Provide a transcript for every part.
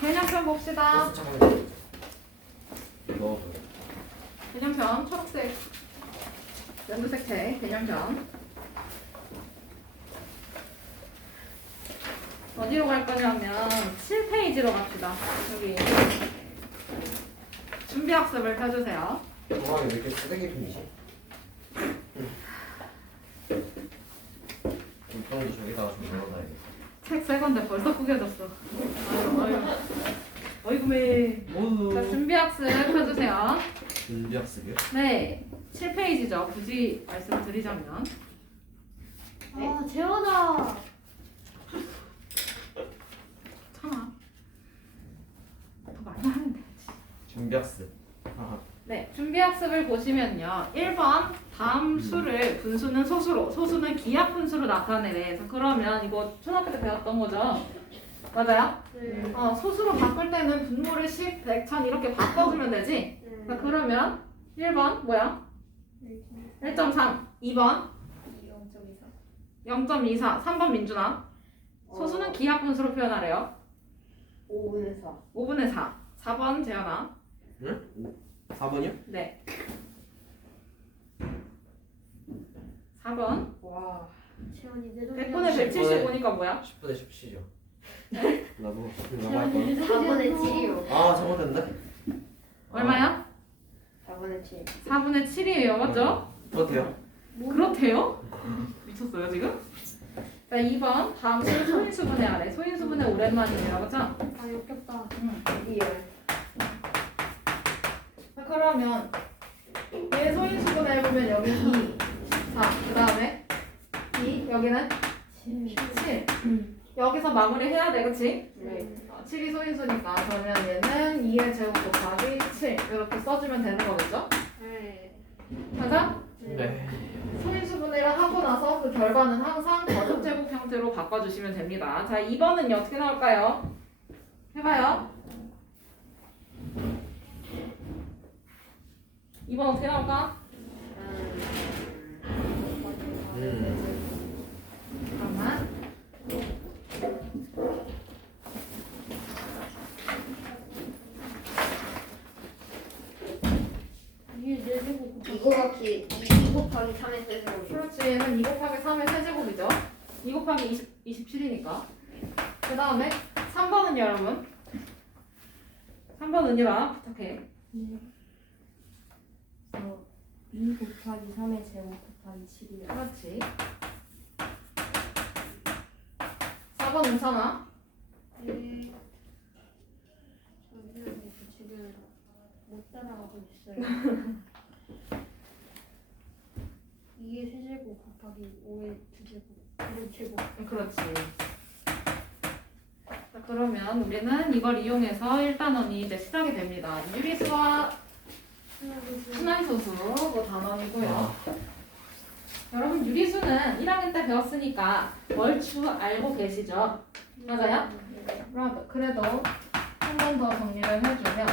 개념편 봅시다. 잠깐만. 넣어줘. 개념편 초록색 연두색 책 개념편. 어디로 갈 거냐면 7페이지로 갑시다. 여기 준비학습을 펴주세요. 동화이 왜 이렇게 쓰레기 편이지? 물병도 저기다가 좀 넣어놔야겠다. 책 새 건데 벌써 구겨졌어. 아유. 어이구매. 자, 준비학습 펴주세요. 준비학습이요? 네, 7페이지죠. 굳이 말씀드리자면. 아, 재원아. 참아. 더 많이 하면 돼. 준비학습. 네, 준비학습을 보시면요. 1번 다음 수를 분수는 소수로, 소수는 기하 분수로 나타내래. 그래서 그러면 이거 초등학교 때 배웠던 거죠? 맞아요? 네. 소수로 바꿀 때는 분모를 10, 100, 1000 이렇게 바꿔주면 되지? 자, 그러면 1번 뭐야? 1.3, 2번 0.24, 3번 민준아. 소수는 기하 분수로 표현하래요. 5분의 4. 5분의 4. 4번 재현아. 응? 4번이요? 네. 4번. 와. 재원이 내 100분의 175니까 뭐야? 10분의 17이죠. 나도 할 거야. 4분의 7이요. 아 잘못했는데? 얼마야? 4분의 7. 4분의 7이에요. 맞죠? 어때요? 그렇대요? 미쳤어요 지금? 자, 2번. 다음 수 소인수분해 아래. 소인수분해 오랜만이에요. 그죠? 아, 역겹다. 리얼. 자, 그러면 얘 소인수분해 해보면 여기 2, 4. 그 다음에 2. 여기는 7. 여기서 마무리해야 돼. 그치? 네. 7이 소인수니까 그러면 얘는 2의 제곱 곱하기 7 이렇게 써주면 되는 거겠죠? 네. 맞아? 네. 소인수분해를 하고 나서 그 결과는 항상 거듭제곱 형태로 바꿔주시면 됩니다. 자, 2번은 어떻게 나올까요? 해봐요. 2번 어떻게 나올까? 잠깐만. 이게 내 제곱 곱하기 2 곱하기 3의 세제곱. 그렇지. 얘는 2 곱하기 3의 세제곱이죠. 2 곱하기 27이니까. 그 다음에 3번은 여러분. 3번 은유라 부탁해. 2 곱하기 3의 제곱 곱하기 7이요. 그렇지. 4번 괜찮아? 네. 잠시만요. 지금 못 따라가고 있어요. 2의 세제곱 곱하기 5의 두제곱. 5의 제곱. 그렇지. 자, 그러면 우리는 이걸 이용해서 1단원이 이제 시작이 됩니다. 유리수와 순환소수 그 단원이고요. 여러분 유리수는 1학년 때 배웠으니까 얼추 알고 계시죠? 맞아요? 그럼 그래도 한 번 더 정리를 해주면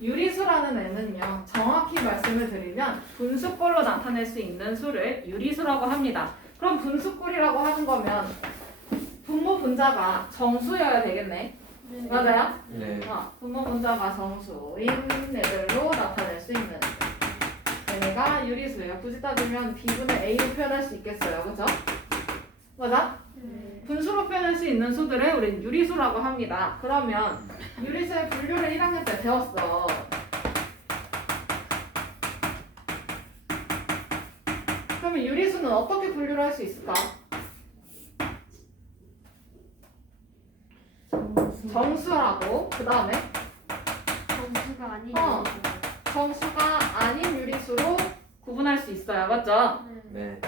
유리수라는 애는요, 정확히 말씀을 드리면 분수꼴로 나타낼 수 있는 수를 유리수라고 합니다. 그럼 분수꼴이라고 하는 거면 분모 분자가 정수여야 되겠네. 네. 맞아요? 네. 분모 분자가 정수인 애들로 나타낼 수 있는 얘네가 유리수예요. 굳이 따지면 B분의 A로 표현할 수 있겠어요. 그죠? 맞아? 네. 분수로 표현할 수 있는 수들을 우린 유리수라고 합니다. 그러면 유리수의 분류를 1학년 때 배웠어. 그러면 유리수는 어떻게 분류를 할 수 있을까? 정수라고. 그 다음에 정수가 아닌 정수가 아닌 유리수로 구분할 수 있어요. 맞죠? 네.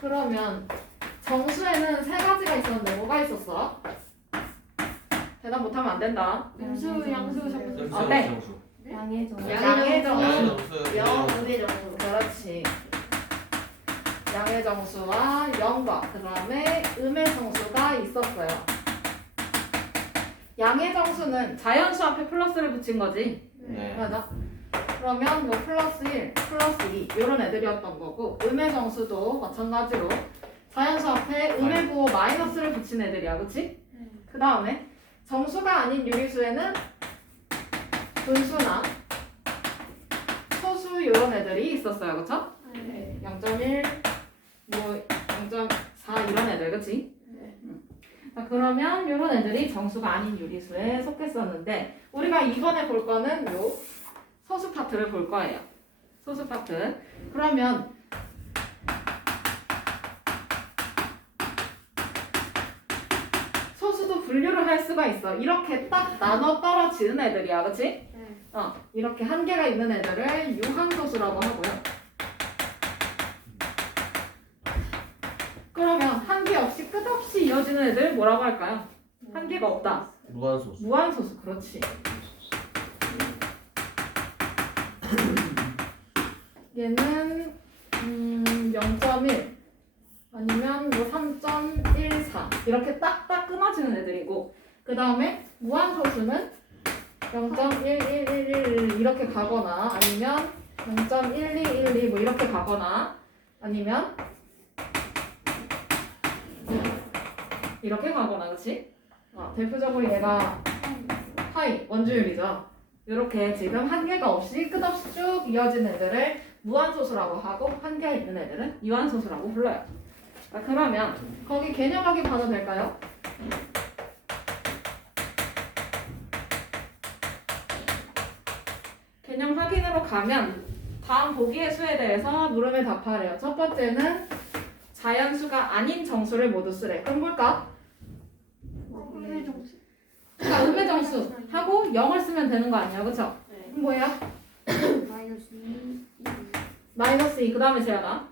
그러면 정수에는 세 가지가 있었는데 뭐가 있었어? 대답 못하면 안 된다. 음수, 양수, 정수. 점수, 네. 점수. 양의 정수. 양의 정수. 영의 정수. 그렇지. 양의 정수와 영과 그 다음에 음의 정수가 있었어요. 양의 정수는 자연수 앞에 플러스를 붙인 거지. 네. 맞아. 그러면 뭐 플러스 1, 플러스 2 이런 애들이었던 거고 음의 정수도 마찬가지로 자연수 앞에 음의 부호 마이너스를 붙인 애들이야. 그치? 그 다음에 정수가 아닌 유리수에는 분수나 소수 이런 애들이 있었어요. 그쵸? 네. 0.1, 뭐 0.4 이런 애들. 그치? 자, 그러면 이런 애들이 정수가 아닌 유리수에 속했었는데 우리가 이번에 볼 거는 요 소수 파트를 볼 거예요. 소수 파트. 그러면 소수도 분류를 할 수가 있어. 이렇게 딱 나눠 떨어지는 애들이야. 그치? 네. 이렇게 한 개가 있는 애들을 유한소수라고 하고요. 그러면 한 개 없이 끝없이 이어지는 애들 뭐라고 할까요? 한 개가 없다. 무한소수. 무한소수. 그렇지. 얘는 0.1 아니면 뭐 3.14 이렇게 딱딱 끊어지는 애들이고 그 다음에 무한소수는 0.1111 이렇게 가거나 아니면 0.1212 뭐 이렇게 가거나 아니면 이렇게 가거나 그치? 대표적으로 얘가 파이 원주율이죠. 이렇게 지금 한 개가 없이 끝없이 쭉 이어지는 애들을 무한소수라고 하고 한 개 있는 애들은 유한소수라고 불러요. 자, 그러면 거기 개념 확인 봐도 될까요? 개념 확인으로 가면 다음 보기의 수에 대해서 물음에 답하래요. 첫 번째는 자연수가 아닌 정수를 모두 쓰래. 그럼 뭘까? 음의 정수. 자, 음의 정수 하고 0을 쓰면 되는 거 아니야, 그쵸? 네. 그럼 뭐야? 마이너스 2. 마이너스 2, 그 다음에 재현아.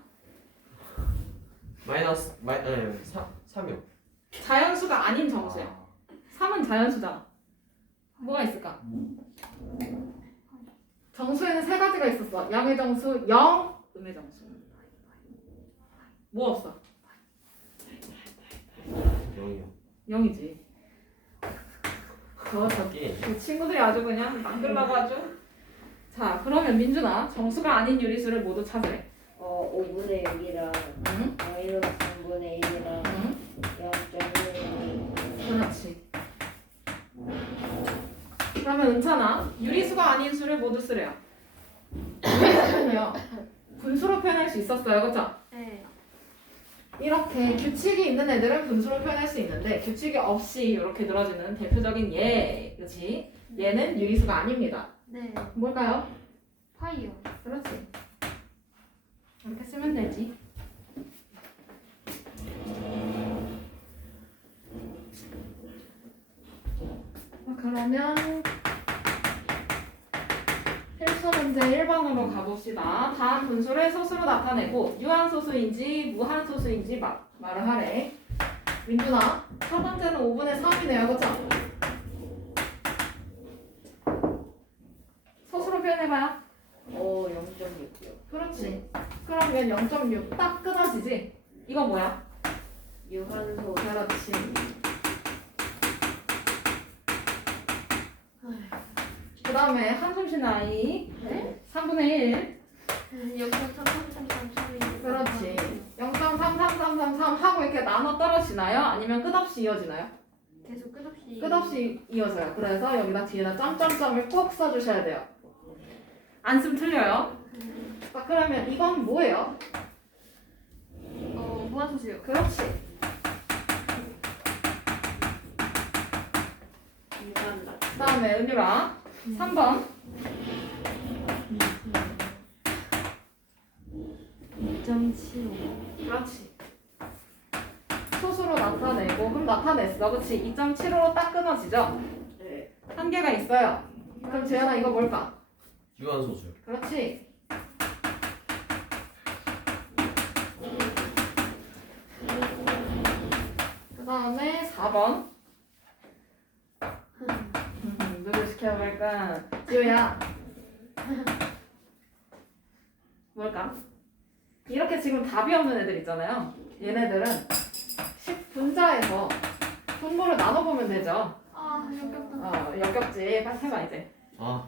마이너스 3이요. 자연수가 아닌 정수야. 3은 자연수잖아. 뭐가 있을까? 정수에는 세 가지가 있었어. 양의 정수, 0, 음의 정수. 뭐 없어? 0이요. 0이지. 그 친구들이 아주 그냥 만들라고 하죠. 자, 그러면 민준아, 정수가 아닌 유리수를 모두 찾으래. 5분의 6이랑 응? 마이너스 3분의 1이랑 응? 0.1 그렇지. 그러면 은찬아, 유리수가 아닌 수를 모두 쓰래요. 유리수는요, 분수로 표현할 수 있었어요, 그렇죠? 네. 이렇게 규칙이 있는 애들은 분수로 표현할 수 있는데 규칙이 없이 이렇게 늘어지는 대표적인 얘, 그렇지? 얘는 유리수가 아닙니다. 네. 뭘까요? 파이요. 그렇지. 이렇게 쓰면 되지. 그러면 필수 문제 1번으로 가봅시다. 다음 분수를 소수로 나타내고 유한소수인지 무한소수인지 말을 하래. 민준아, 첫 번째는 5분의 3이네요. 그쵸? 소수로 표현해봐요. 0.6이요. 그렇지. 그러면 0.6 딱 끊어지지? 이거 뭐야? 유한소 그렇지. 그 다음에 한숨 쉬는 아이. 네? 3분의 1. 0.3333. 그렇지. 0.33333 하고 이렇게 나눠 떨어지나요? 아니면 끝없이 이어지나요? 계속 끝없이. 끝없이 이어져요. 그래서 여기다 뒤에다 점점점을 꼭 써주셔야 돼요. 안 쓰면 틀려요. 자, 그러면 이건 뭐예요? 무한소수요. 그렇지. 유한다. 그 다음에 은유라 3번. 2.75. 그렇지. 소수로 나타내고 그럼 나타냈어. 그렇지. 2.75로 딱 끊어지죠? 네. 한 개가 있어요. 그럼 재현아 이거 뭘까? 유한소수. 그렇지. 그 다음에 4번. 누구 시켜볼까? 지우야. 뭘까? 이렇게 지금 답이 없는 애들 있잖아요. 얘네들은 10분자에서 분모를 나눠보면 되죠. 아, 역겹다. 역겹지. 빨리 해봐 이제. 아,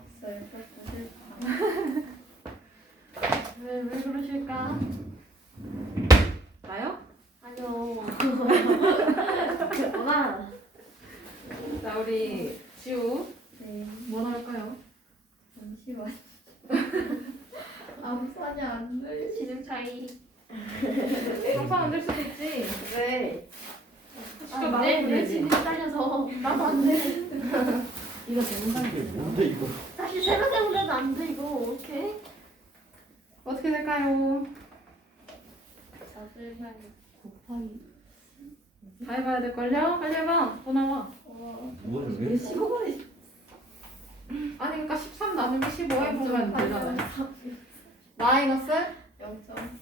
왜 그러실까? 나요? 아니요. 엄마. 자 우리 지우 네. 뭐 나올까요? 잠시만. 암산이 안 돼. 지능 차이. 영상 안 될 수도 있지. 왜? 시켜 아, 나오면 내 되지. 지능 딸려서 나도 안 돼. 이거 대문상이 이게 되나? 뭔데 이거? 다시 새로 세우려면 안 돼 이거. 오케이. 어떻게 될까요? 4분의 곱하기. 다 해봐야 될걸요? 빨리 해봐. 더 나와. 뭐야 이게? 15분의 아니 그러니까 13 나누면 15에 보면 되잖아요. 마이너스 0.8.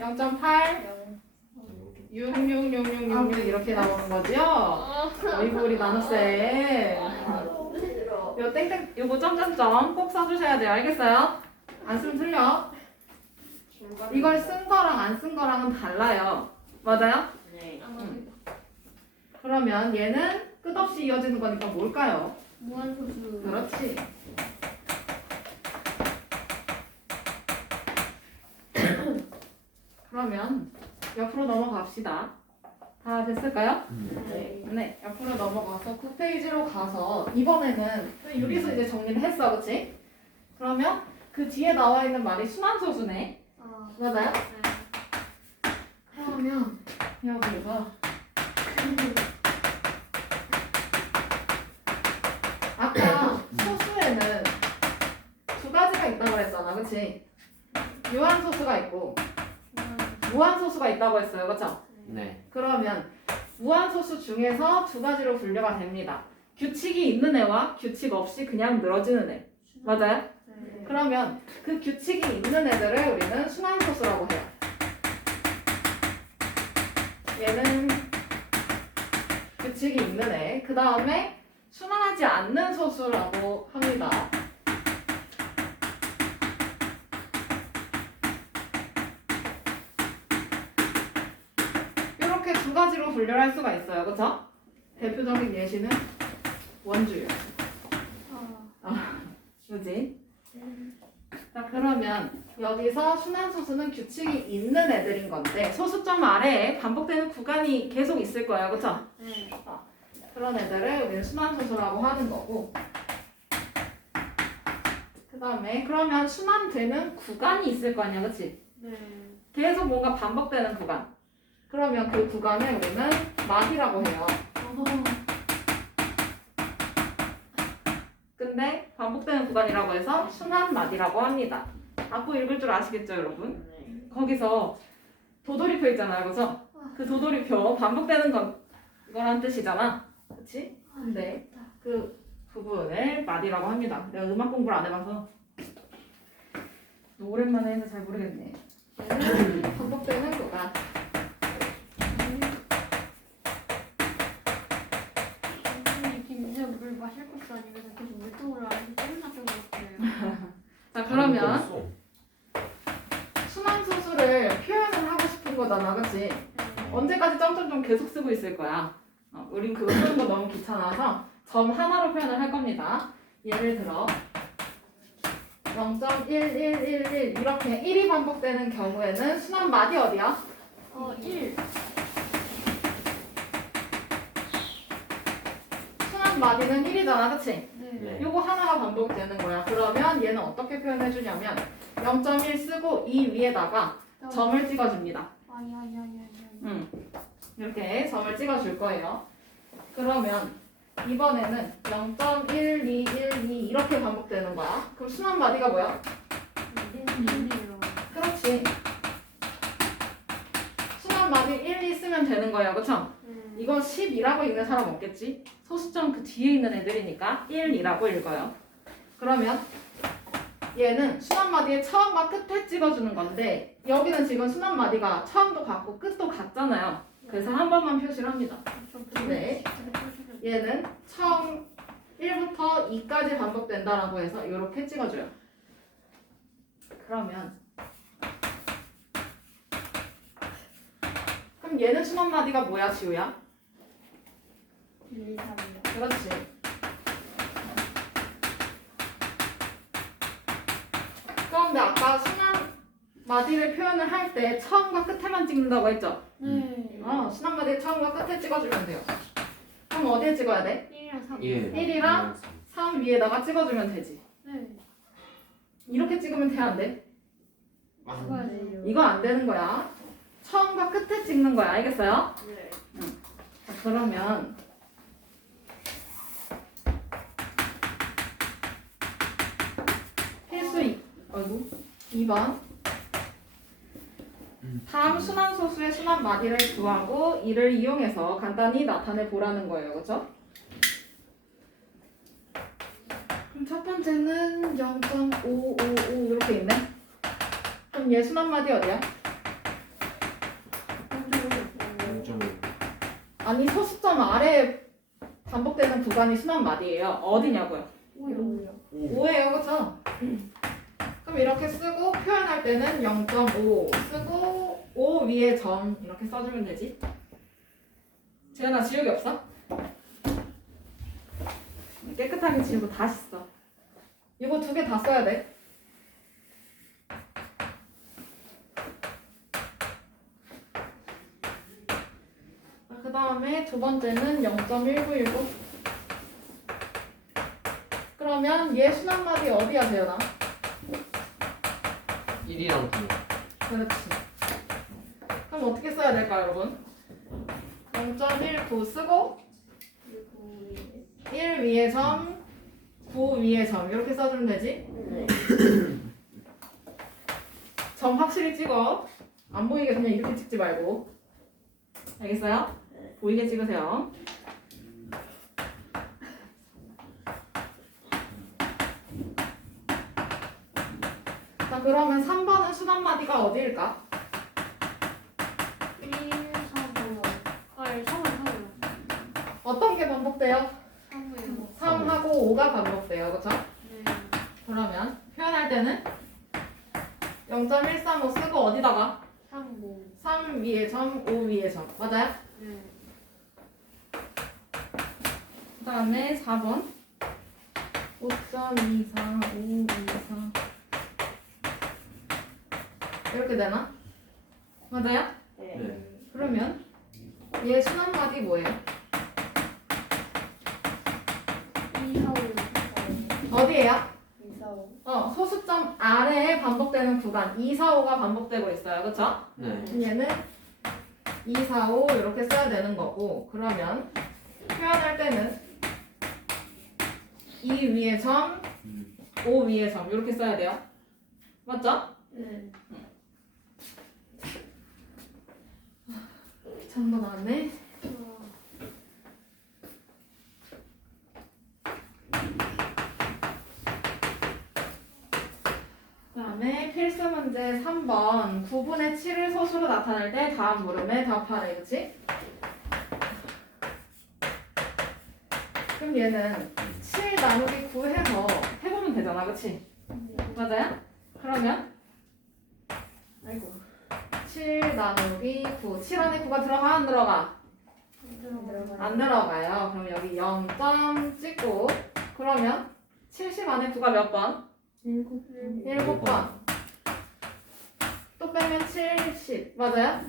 0.8 666666 이렇게 나오는 거지요? 어이구 우리 나눗셈. 너무 싫어. 요 땡땡 요거 점점점 꼭 써주셔야 돼요. 알겠어요? 안 쓰면 틀려. 이걸 쓴 거랑 안 쓴 거랑은 달라요. 맞아요? 네. 그러면 얘는 끝없이 이어지는 거니까 뭘까요? 무한소수. 그렇지. 그러면 옆으로 넘어갑시다. 다 됐을까요? 네. 네, 옆으로 넘어가서 9페이지로 가서 이번에는 유리수 이제 정리를 했어, 그치? 그러면 그 뒤에 나와 있는 말이 순환소수네. 아. 맞아요? 그러면 여기서 아까 소수에는 두 가지가 있다고 했잖아, 그치? 유한소수가 있고 무한소수가 있다고 했어요, 그쵸? 네. 그러면 무한소수 중에서 두 가지로 분류가 됩니다. 규칙이 있는 애와 규칙 없이 그냥 늘어지는 애. 맞아요? 네. 그러면 그 규칙이 있는 애들을 우리는 순환소수라고 해요. 얘는 규칙이 있는 애. 그 다음에 순환하지 않는 소수라고 합니다. 이렇게 두 가지로 분류를 할 수가 있어요. 그쵸? 대표적인 예시는 원주율. 그지? 자, 그러면 여기서 순환소수는 규칙이 있는 애들인 건데 소수점 아래에 반복되는 구간이 계속 있을 거예요. 그쵸? 네. 그런 애들을 우리는 순환소수라고 하는 거고 그 다음에 그러면 순환되는 구간이 있을 거 아니야. 그치? 네. 계속 뭔가 반복되는 구간. 그러면 그 구간을 우리는 마디라고 해요. 근데 반복되는 구간이라고 해서 순환마디라고 합니다. 앞으로 읽을 줄 아시겠죠, 여러분? 네. 거기서 도돌이표 있잖아요, 그죠? 그 도돌이표 반복되는 거란 뜻이잖아, 그렇지? 근데 그 부분을 마디라고 합니다. 내가 음악 공부를 안 해봐서 오랜만에 해서 잘 모르겠네. 얘는 반복되는 구간. 김지우 물 마실 것도 아니면서 계속 물통으로 안에서 ጤ어났던 것 같아요. 자, 그러면 순환소수를 표현을 하고 싶은 거잖아, 그치? 언제까지 점점점 계속 쓰고 있을 거야. 우린 그거 쓰는 거 너무 귀찮아서 점 하나로 표현을 할 겁니다. 예를 들어 0.1111 이렇게 1이 반복되는 경우에는 순환 마디 어디야? 1. 순환 마디는 1이잖아, 그치? 네. 네. 요거 하나가 반복되는 거야. 그러면 얘는 어떻게 표현해 주냐면 0.1 쓰고 이 위에다가 점을 찍어줍니다. 아니. 이렇게 점을 찍어줄 거예요. 그러면 이번에는 0.1212 이렇게 반복되는 거야. 그럼 순환 마디가 뭐야? 1이요. 그렇지. 순환 마디 1, 2 쓰면 되는 거예요. 그쵸? 이거 10이라고 읽는 사람 없겠지? 소수점 그 뒤에 있는 애들이니까 1, 2라고 읽어요. 그러면 얘는 순환 마디의 처음과 끝에 찍어주는 건데 여기는 지금 순환 마디가 처음도 같고 끝도 같잖아요. 그래서 한 번만 표시를 합니다. 네. 얘는 처음 1부터 2까지 반복된다라고 해서 이렇게 찍어줘요. 그러면 그럼 얘는 순환 마디가 뭐야, 지우야? 1, 2, 3이요. 그렇지. 그런데 아까 순환 마디를 표현을 할 때 처음과 끝에만 찍는다고 했죠? 네. 순환 마디 처음과 끝에 찍어주면 돼요. 그럼 어디에 찍어야 돼? 1이랑 3. 예. 1이랑 3 위에다가 찍어주면 되지. 네. 이렇게 찍으면 돼, 안 돼? 찍어야 돼요. 이거 안 되는 거야. 처음과 끝에 찍는 거야. 알겠어요? 네. 자, 그러면 필수 2번. 다음 순환소수의 순환 마디를 구하고 이를 이용해서 간단히 나타내 보라는 거예요. 그렇죠? 그럼 첫 번째는 0.555 이렇게 있네. 그럼 얘 순환 마디 어디야? 0.5. 아니 소수점 아래에 반복되는 구간이 순환 마디예요. 어디냐고요? 5요. 5예요. 그렇죠? 그럼 이렇게 쓰고 표현할 때는 0.5 쓰고 5 위에 점 이렇게 써주면 되지. 재현아 지우기 없어? 깨끗하게 지우고 다시 써. 이거 2개 다 써야 돼. 그 다음에 두 번째는 0.1919. 그러면 얘 순환마디 어디야 재현아? 1이랑 9. 그렇지. 그럼 어떻게 써야 될까요, 여러분? 0.19 쓰고 1 위에 점, 9 위에 점 이렇게 써주면 되지? 네. 점 확실히 찍어. 안 보이게 그냥 이렇게 찍지 말고. 알겠어요? 보이게 찍으세요. 자, 그러면 3번은 순환마디가 어디일까? 1, 4, 5. 아, 3은 3이요. 어떤 게 반복돼요? 3이요. 3하고 5가 반복돼요. 그렇죠? 네. 그러면 표현할 때는 0.135 쓰고 어디다가? 3, 5. 3 위에 점, 5 위에 점. 맞아요? 네. 그 다음에 4번 5.24, 524 이렇게 되나? 맞아요? 네. 네. 그러면 얘 순환마디 뭐예요? 2, 4, 5. 어디예요? 2, 4, 5. 소수점 아래에 반복되는 구간 2, 4, 5가 반복되고 있어요. 그쵸? 네. 얘는 2, 4, 5 이렇게 써야 되는 거고 그러면 표현할 때는 2 위에 점, 5 위에 점 이렇게 써야 돼요. 맞죠? 네. 귀찮은 거 나왔네. 그 다음에 필수 문제 3번 9분의 7을 소수로 나타낼 때 다음 물음에 답하래. 그치? 그럼 얘는 7 나누기 9 해서 해보면 되잖아. 그치? 맞아요? 그러면 아이고 7 나누기 9 7 안에 9가 들어가 안 들어가? 안 들어가요. 그럼 여기 0점 찍고 그러면 70 안에 9가 몇 번? 7번. 또 빼면 70. 맞아요?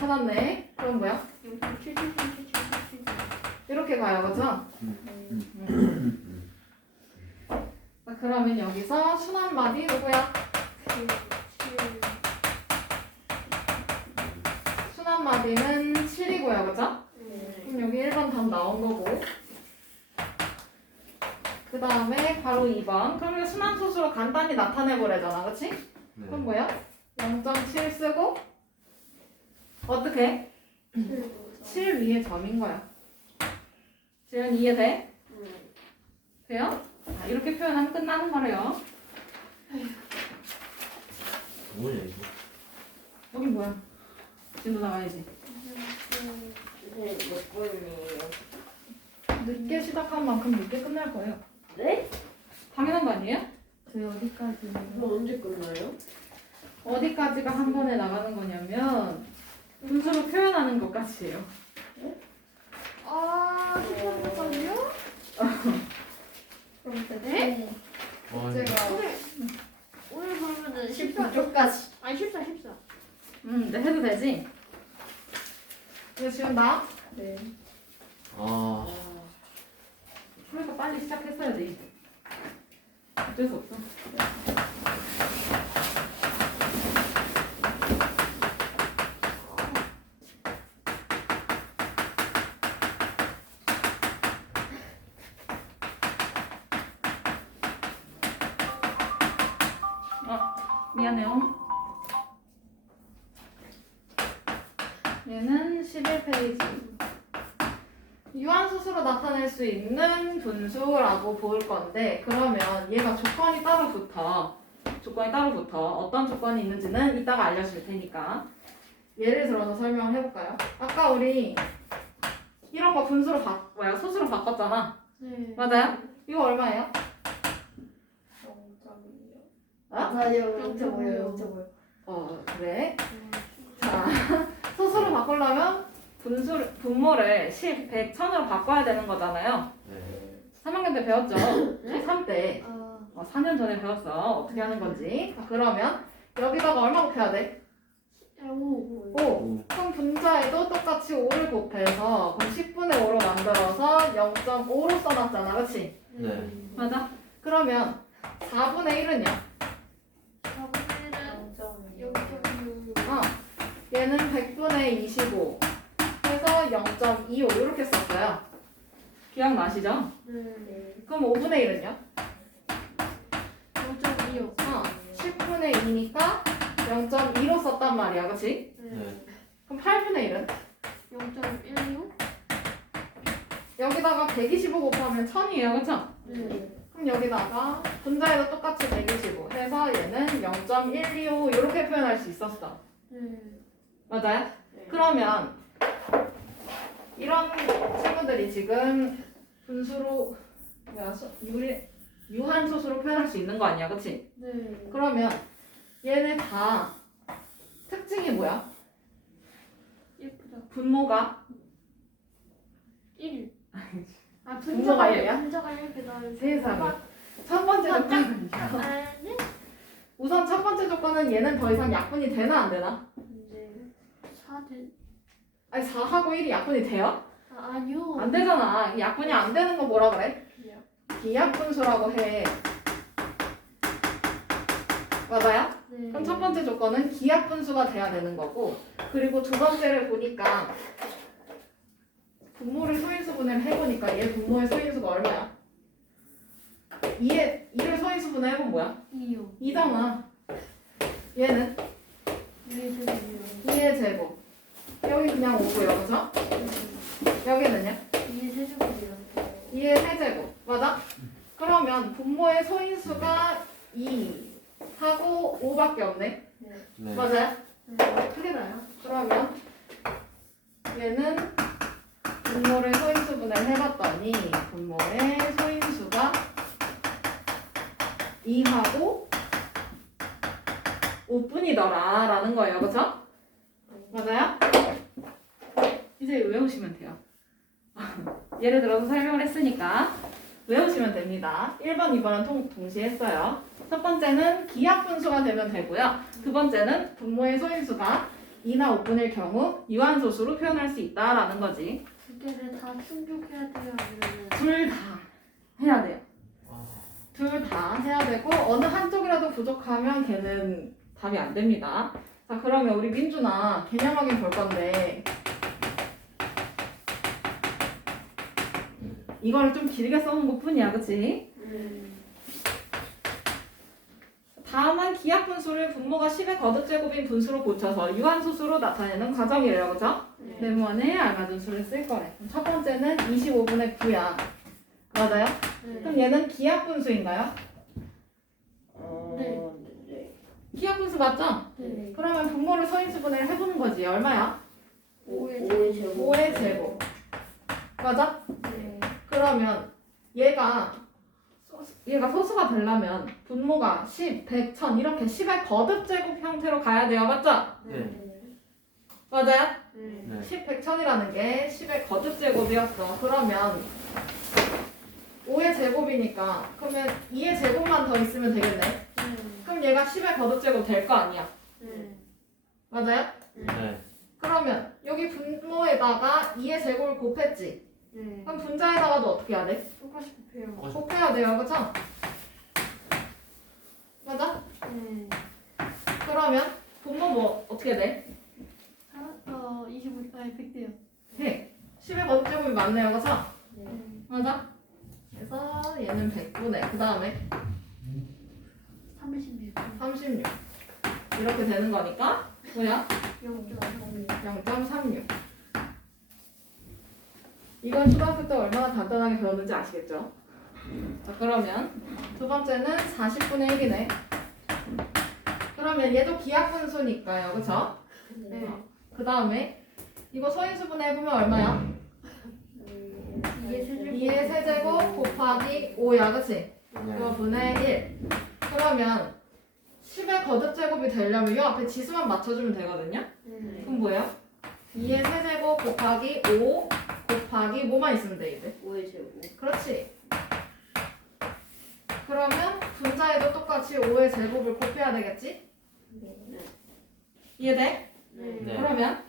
찾았네. 그럼 뭐야? 7, 7, 7, 7, 7, 7. 이렇게 가요. 그죠? 자, 그러면 여기서 순환마디 누구야? 7. 순환마디는 7이고요. 그죠? 그럼 여기 1번 답 나온 거고 그 다음에 바로 2번 그러면 순환소수로 간단히 나타내보래잖아. 그치? 그럼 뭐야? 0.7 쓰고 어떻게? 7 위에 점인 거야. 지금 이해돼? 돼요? 자, 이렇게 표현하면 끝나는 거래요. 뭐냐 이거? 여기 뭐야? 진도 나와야지. 네, 몇 번이에요? 늦게 시작한 만큼 늦게 끝날 거예요. 네? 당연한 거 아니에요? 저희 어디까지? 그럼 언제 끝나요? 어디까지가 한 번에 나가는 거냐면 문수로 표현하는 것까지예요. 아, 10번까지요? 그럼 되네? 와, 제가 그러면은 19쪽까지. 아니 14. 네, 해도 되지? 이거 지운다? 네. 아, 그러니까 빨리 시작했어야지. 어쩔 수 없어. 미안해요. 얘는 11페이지. 유한수수로 나타낼 수 있는 분수라고 볼 건데, 그러면 얘가 조건이 따로 붙어. 어떤 조건이 있는지는 이따가 알려줄 테니까. 예를 들어서 설명을 해볼까요? 아까 우리 이런 거 분수로 수수로 바꿨잖아. 네. 맞아요? 이거 얼마예요? 0.2요. 어? 아니요, 0.5요. 그래. 자, 소수로 바꾸려면 분모를 10, 100, 1000으로 바꿔야 되는 거잖아요. 네. 3학년 때 배웠죠? 중3 때. 아, 4년 전에 배웠어. 어떻게 하는 건지. 자, 그러면 여기다가 얼마 곱해야 돼? 5. 5. 그럼 분자에도 똑같이 5를 곱해서 그럼 10분의 5로 만들어서 0.5로 써놨잖아. 그치? 네. 맞아? 그러면 4분의 1은요? 4분의 1은 0.2. 0.6. 얘는 100분의 25 해서 0.25 이렇게 썼어요. 기억나시죠? 네. 그럼 5분의 1은요? 0.2요. 10분의 2니까 0.2로 썼단 말이야. 그치? 네. 그럼 8분의 1은? 0.16? 여기다가 125 곱하면 1000이에요. 그쵸? 네. 그럼 여기다가 분자에도 똑같이 125 해서 얘는 0.125 이렇게 표현할 수 있었어. 네. 맞아요? 네. 그러면 이런 친구들이 지금 분수로 유한소수로 표현할 수 있는 거 아니야, 그치? 네. 그러면 얘네 다 특징이 뭐야? 예쁘다. 분모가 1. 아, 분모가 1이야? 분자가 이렇게 나와요. 세상에. 첫 번째 조건은요. 아니? 우선 첫 번째 조건은 얘는 더 이상 약분이 되나 안 되나? 네. 4대. 아니 4하고 1이 약분이 돼요? 아, 아니요. 안 되잖아. 약분이 안 되는 거 뭐라 그래? 비약. 기약분수라고 해. 맞아요? 네. 그럼 첫 번째 조건은 기하분수가 돼야 되는 거고, 그리고 두 번째를 보니까 분모를 소인수분해를 해보니까 얘 분모의 소인수가 얼마야? 2를 소인수분해 해보면 뭐야? 2요. 2잖아. 얘는 2의 제곱이요. 2의 제곱. 여기 그냥 5고요, 그죠? 여기는요? 2의 세제곱이요. 2의 세제곱. 맞아? 그러면 분모의 소인수가 2 하고 5밖에 없네. 네. 맞아요? 네. 크게 나요. 그러면 얘는 분모를 소인수분해를 해봤더니 분모의 소인수가 2하고 5분이더라 라는 거예요. 그쵸? 맞아요? 이제 외우시면 돼요. 예를 들어서 설명을 했으니까 외우시면 됩니다. 1번, 2번은 동시에 했어요. 첫 번째는 기하분수가 되면 되고요. 두 번째는 분모의 소인수가 2나 5분일 경우 유한소수로 표현할 수 있다라는 거지. 두 개를 다 충족해야 돼요. 아니면은 둘 다 해야 돼요. 아, 둘 다 해야 되고 어느 한쪽이라도 부족하면 걔는 답이 안 됩니다. 자, 그러면 우리 민준아 개념 확인 볼 건데 이거를 좀 길게 써놓은 것 뿐이야. 그치? 다음은 기하분수를 분모가 10의 거듭제곱인 분수로 고쳐서 유한소수로 나타내는 과정이래요. 그죠? 네모안에 알맞은 수를 쓸 거래. 그럼 첫 번째는 25분의 9야. 맞아요? 그럼 얘는 기하분수인가요? 네. 네. 기하분수 맞죠? 네. 그러면 분모를 소인수분해를 해보는 거지. 얼마야? 5의 제곱. 5의 제곱. 맞아? 네. 그러면 얘가 소수가 되려면 분모가 10, 100, 1000 이렇게 10의 거듭제곱 형태로 가야 돼요. 맞죠? 네. 맞아요? 네. 10, 100, 1000이라는 게 10의 거듭제곱이었어. 그러면 5의 제곱이니까 그러면 2의 제곱만 더 있으면 되겠네. 그럼 얘가 10의 거듭제곱 될 거 아니야. 맞아요? 네. 그러면 여기 분모에다가 2의 제곱을 곱했지. 그럼 분자에다가도 어떻게 해야 돼? 똑같이 곱해요. 곱해야 돼요. 그쵸? 맞아? 그러면 분모 뭐 어떻게 돼? 25, 아니 100대요. 네. 10의 거듭제곱이 맞네요. 그쵸? 맞아? 그래서 얘는 100분의 그 다음에 36. 36 이렇게 되는 거니까 뭐야? 0.36. 0.36 이건 초등학교 때 얼마나 간단하게 배웠는지 아시겠죠? 자 그러면 두 번째는 40분의 1이네. 그러면 얘도 기하분수니까요. 그쵸? 네. 그 다음에 이거 서인수분해 해보면 얼마야? 2의 세제곱 곱하기 5야. 그치? 이거 분의 1. 그러면 10의 거듭제곱이 되려면 이 앞에 지수만 맞춰주면 되거든요. 그럼 뭐예요? 2의 세제곱 곱하기 5 곱하기 뭐만 있으면 돼 이제. 5의 제곱. 그렇지. 그러면 분자에도 똑같이 5의 제곱을 곱해야 되겠지? 이해돼? 네. 그러면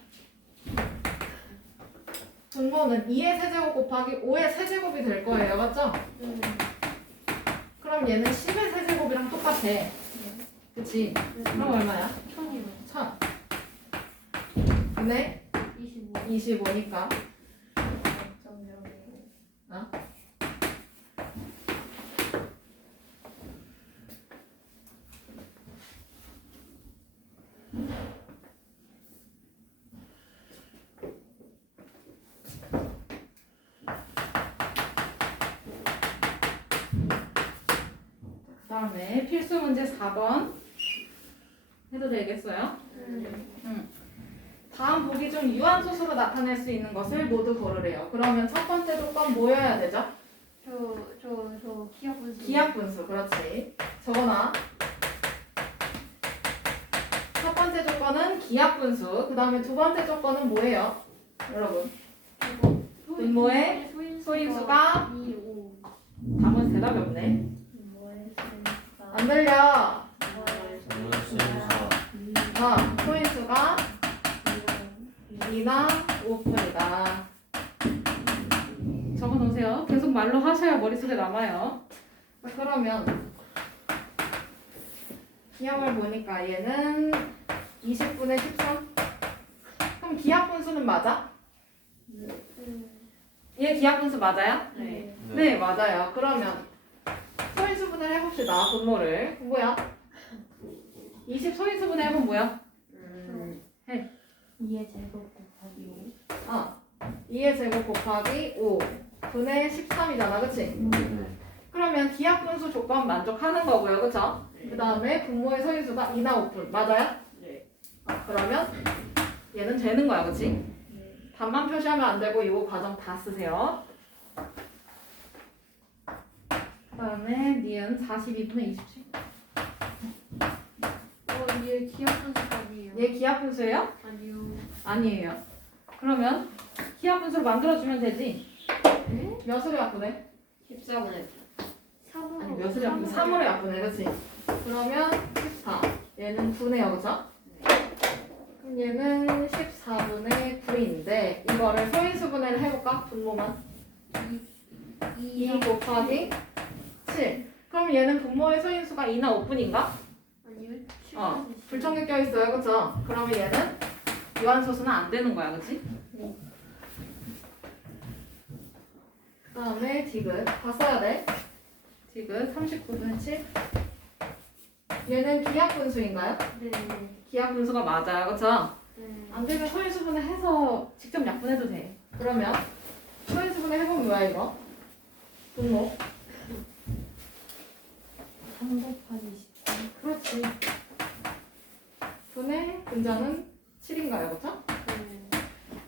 분모는 2의 세제곱 곱하기 5의 세제곱이 될 거예요. 맞죠? 그럼 얘는 10의 세제곱이랑 똑같아. 그치? 그럼 얼마야? 1000이요. 1000. 근데 25. 25니까 그 다음에 필수 문제 4번 해도 되겠어요? 다음 보기 중 유한소수로 나타낼 수 있는 것을 모두 고르래요. 그러면 첫 번째 조건 뭐여야 되죠? 저 기하분수. 기하분수. 그렇지. 적어놔. 첫 번째 조건은 기하분수. 그 다음에 두 번째 조건은 뭐예요? 여러분. 분모의 소인수가 2, 5. 답은 대답이 없네. 안 들려. 자, 소인수가 2나 5분이다. 적어놓으세요. 계속 말로 하셔야 머릿속에 남아요. 그러면 기하를 보니까 얘는 20분의 13? 그럼 기하분수는 맞아? 얘 기하분수 맞아요? 네. 네, 맞아요. 그러면 소인수분해를 해봅시다. 분모를. 뭐야? 20 소인수분해 해보면 뭐야? 2의 제곱 곱하기 2의 제곱 곱하기 5 분의 13이잖아. 그치? 그러면 기하분수 조건 만족하는 거고요. 그쵸? 그 다음에 분모의 소인수가 2나 5분. 맞아요? 네. 그러면 얘는 되는 거야. 그치? 답만 표시하면 안 되고 이거 과정 다 쓰세요. 그 다음에 니은 42분의 27. 얘 기하분수 아니에요. 얘 기하분수예요? 아니요. 아니에요. 그러면 기하분수를 만들어주면 되지. 네? 몇으로 약분해? 14분의 3으로. 아니 몇으로 약분해? 3으로 약분해. 그치? 그러면 14. 얘는 9네요. 그죠? 그럼 얘는 14분의 9인데 이거를 소인수분해를 해볼까? 분모만. 2 곱하기 7. 그럼 얘는 분모의 소인수가 2나 5분인가? 아니요. 불청객 껴있어요. 그쵸? 그러면 얘는 유한소수는 안 되는 거야. 그치? 그 다음에 디귿 다 써야 돼. 디귿 39분의 7. 얘는 기하분수인가요? 네. 기하분수가 맞아요. 그쵸? 네. 안 되면 소인수분해 해서 직접 약분해도 돼. 그러면 소인수분해 해보면 뭐야 이거? 분모. 3 곱하기 13. 그렇지. 분의 분자는 7인가요? 그쵸? 네.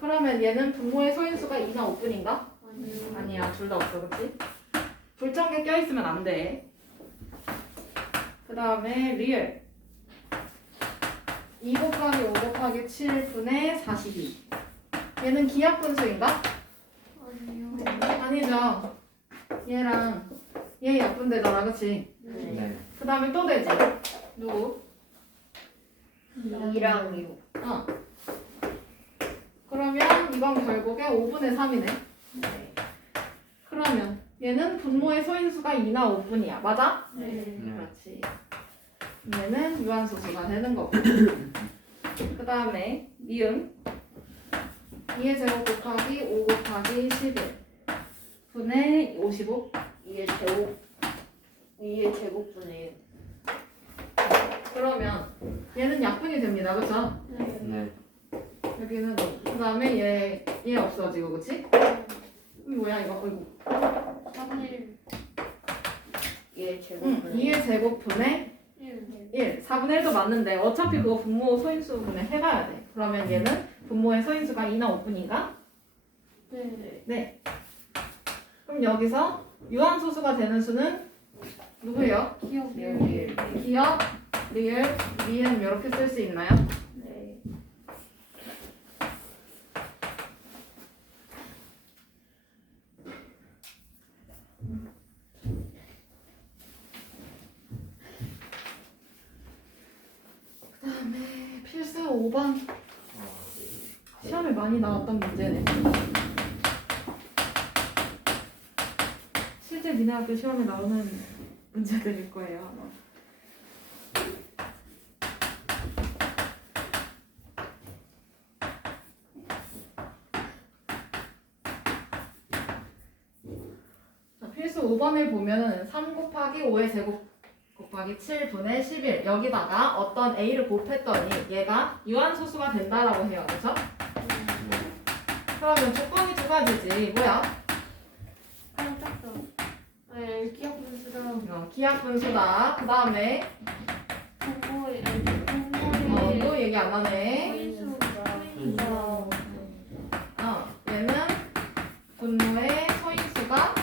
그러면 얘는 분모의 소인수가 2나 5분인가? 아니요. 아니야. 둘 다 없어. 그치? 불정계 껴있으면 안 돼. 그 다음에 리을 2 곱하기 5 곱하기 7분의 42. 얘는 기하분수인가? 아니요. 아니죠. 얘랑 얘 약분되잖아. 그치? 네. 네. 그 다음에 또 되지. 누구? 2랑 6. 어. 그러면 이건 결국에 5분의 3이네. 네. 그러면 얘는 분모의 소인수가 2나 5분이야. 맞아? 네. 네. 그렇지. 얘는 유한소수가 되는 거고. 그 다음에 니은 2의 제곱 곱하기 5 곱하기 11 분의 55. 2의 제곱분의 그러면 얘는 약분이 됩니다. 그쵸? 네. 네. 여기는 그 다음에 얘 없어지고 그치? 뭐야 이거? 어이구. 4분의 2의 응, 제곱분의 2의 제곱분의 1. 1. 4분의 1도 맞는데 어차피 그거 분모 소인수분의 해봐야 돼. 그러면 얘는 분모의 소인수가 2나 5분인가? 네. 네. 그럼 여기서 유한소수가 되는 수는 누구예요? 기억 기억 1. 기억, 리을, 미음 이렇게 쓸 수 있나요? 네. 그다음에 필수 5번 아, 시험에 많이 나왔던 문제네. 실제 니네 학교 시험에 나오는 문제들일 거예요 아마. 자, 필수 5번을 보면은 3 곱하기 5의 제곱 곱하기 7분의 11 여기다가 어떤 a를 곱했더니 얘가 유한소수가 된다라고 해요. 그렇죠? 그러면 조건이 두 가지지. 뭐야? 그냥 짝다. 네, 기억 분수랑 기하 분수다. 그 다음에 분모의 또 얘기 안 하네. 소인수가 얘는 분모의 소인수가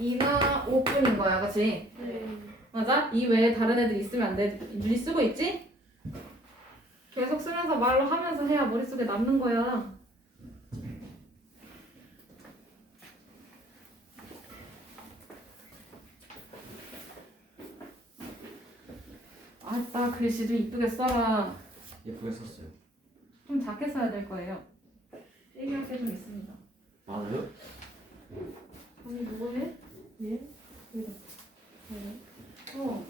2나 5분인 거야. 그치? 네. 맞아? 이 외에 다른 애들 있으면 안 돼. 유리 쓰고 있지? 계속 쓰면서 말로 하면서 해야 머릿속에 남는 거야. 아따 글씨도 이쁘게 써라. 예쁘게 썼어요. 좀 작게 써야 될 거예요. 얘기할 게 좀 있습니다. 많아요? 아니 누구 해? 얘? 얘가. 어.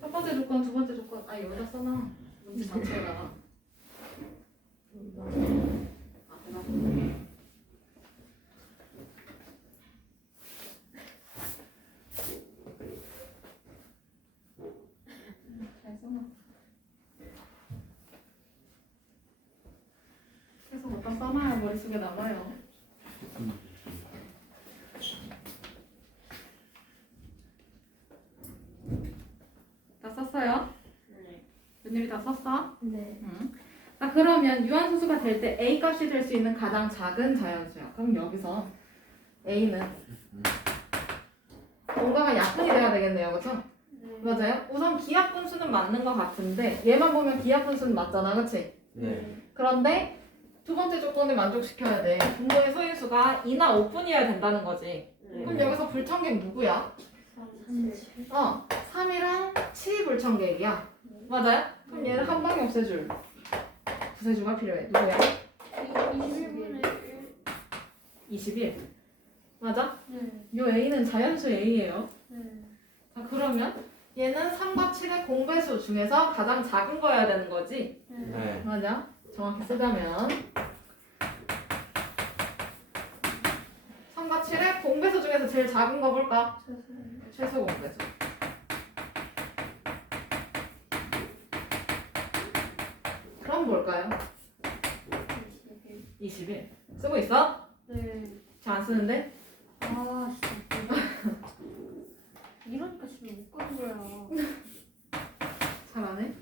첫 번째 조건, 두 번째 조건. 아 여기다 써놔. 문제 자체가. 앞에다. 잘 써놔. 계속 갖다 써놔야 머릿속에 남아요. 다 썼어요? 네. 윤율이 다 썼어? 네. 응. 자 그러면 유한소수가 될 때 A 값이 될 수 있는 가장 작은 자연수야. 그럼 여기서 A는 뭔가가 약분이 돼야 되겠네요. 그쵸? 맞아요? 우선 기하분수는 맞는 것 같은데 얘만 보면 기하분수는 맞잖아. 그치? 네. 그런데 두 번째 조건을 만족시켜야 돼. 분모의 소인수가 2나 5분이어야 된다는 거지. 그럼 여기서 불청객 누구야? 3이랑 7이 불청객이야. 맞아요? 그럼 얘를 한 방에 없애줄 구세주가 필요해. 누구야? 21분의 1. 21. 맞아? 네. 요 A는 자연수 A예요. 네. 자 그러면 얘는 3과 7의 공배수 중에서 가장 작은 거여야 되는 거지. 네. 맞아? 정확히 쓰자면 3과 7의 공배수 중에서 제일 작은 거 볼까? 최소 공배수. 그럼 뭘까요? 21. 쓰고 있어? 네. 잘 안 쓰는데? 아, 진짜. 이러니까 집에 못 가는 거야. 잘 안 해?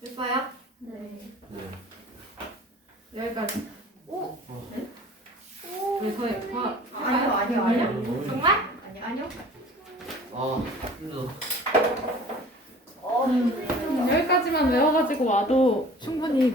됐어요? 네. 네. 여기까지. 오! 네? 오! 왜 더 아니요. 정말? 아니요. 아, 힘들어. 여기까지만 외워가지고 와도 충분히